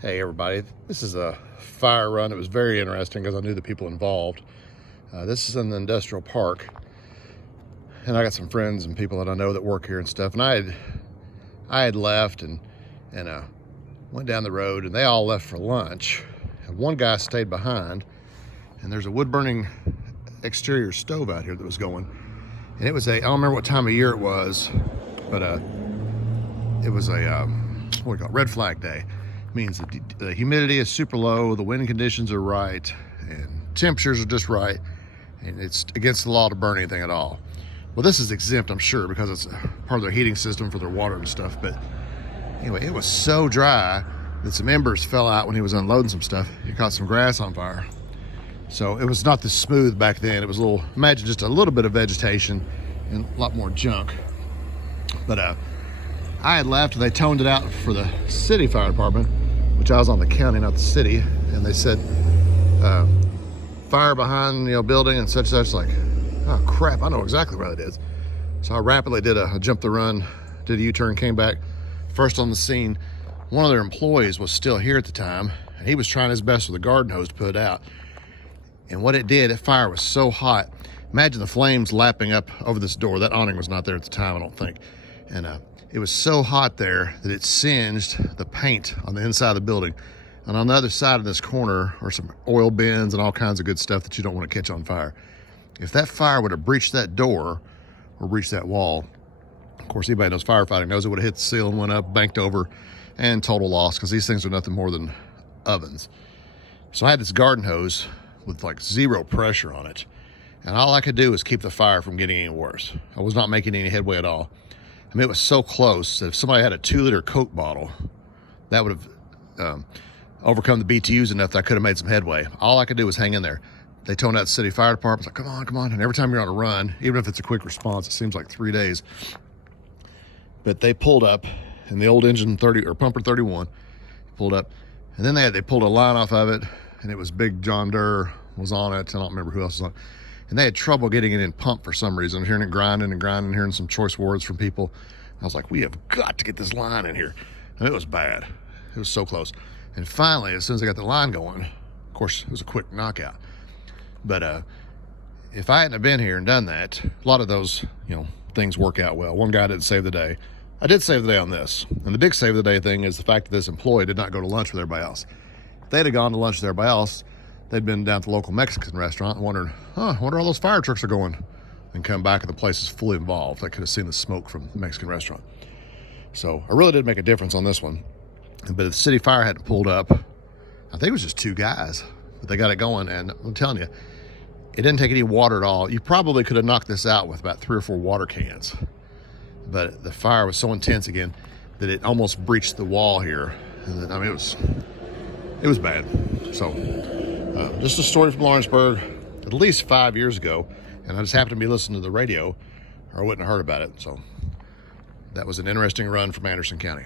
Hey everybody, this is a fire run. It was very interesting because I knew the people involved. This is in the industrial park, and I got some friends and people that I know that work here and stuff. And I had left and went down the road, and they all left for lunch. And one guy stayed behind, and there's a wood burning exterior stove out here that was going. And it was I don't remember what time of year it was, but it was a what do you call it, red flag day. Means that the humidity is super low, the wind conditions are right, and temperatures are just right, and it's against the law to burn anything at all. Well, this is exempt, I'm sure, because it's part of their heating system for their water and stuff. But anyway, it was so dry that some embers fell out when he was unloading some stuff. He caught some grass on fire. So it was not this smooth back then. It was imagine just a little bit of vegetation and a lot more junk. But I had left, and they toned it out for the city fire department, which I was on the county, not the city, and they said fire behind building and such. Like, oh crap, I know exactly where that is. So I rapidly did a jump the run, did a U-turn, came back. First on the scene, one of their employees was still here at the time, and he was trying his best with a garden hose to put it out. And what it did, that fire was so hot. Imagine the flames lapping up over this door. That awning was not there at the time, I don't think. And it was so hot there that it singed the paint on the inside of the building. And on the other side of this corner are some oil bins and all kinds of good stuff that you don't want to catch on fire. If that fire would have breached that door or breached that wall, of course, anybody who knows firefighting knows it would have hit the ceiling, went up, banked over, and total loss, because these things are nothing more than ovens. So I had this garden hose with like zero pressure on it. And all I could do was keep the fire from getting any worse. I was not making any headway at all. I mean, it was so close that if somebody had a 2-liter Coke bottle, that would have overcome the BTUs enough that I could have made some headway. All I could do was hang in there. They toned out the city fire department. It's like, come on, come on. And every time you're on a run, even if it's a quick response, it seems like 3 days. But they pulled up, and the old engine 30 or pumper 31 pulled up, and then they pulled a line off of it, and it was Big John Durr was on it. I don't remember who else was on it. And they had trouble getting it in pump for some reason. I'm hearing it grinding and grinding, hearing some choice words from people. I was like, we have got to get this line in here. And it was bad. It was so close. And finally, as soon as I got the line going, of course, it was a quick knockout. But if I hadn't have been here and done that, a lot of those, things work out well. One guy didn't save the day. I did save the day on this. And the big save the day thing is the fact that this employee did not go to lunch with everybody else. If they'd have gone to lunch with everybody else, they'd been down to the local Mexican restaurant and wondered, I wonder how those fire trucks are going, and come back and the place is fully involved. I could have seen the smoke from the Mexican restaurant. So I really did make a difference on this one. But if the city fire hadn't pulled up, I think it was just 2 guys, but they got it going. And I'm telling you, it didn't take any water at all. You probably could have knocked this out with about 3 or 4 water cans. But the fire was so intense again that it almost breached the wall here. And then, it was bad. So just a story from Lawrenceburg at least 5 years ago, and I just happened to be listening to the radio, or I wouldn't have heard about it. So that was an interesting run from Anderson County.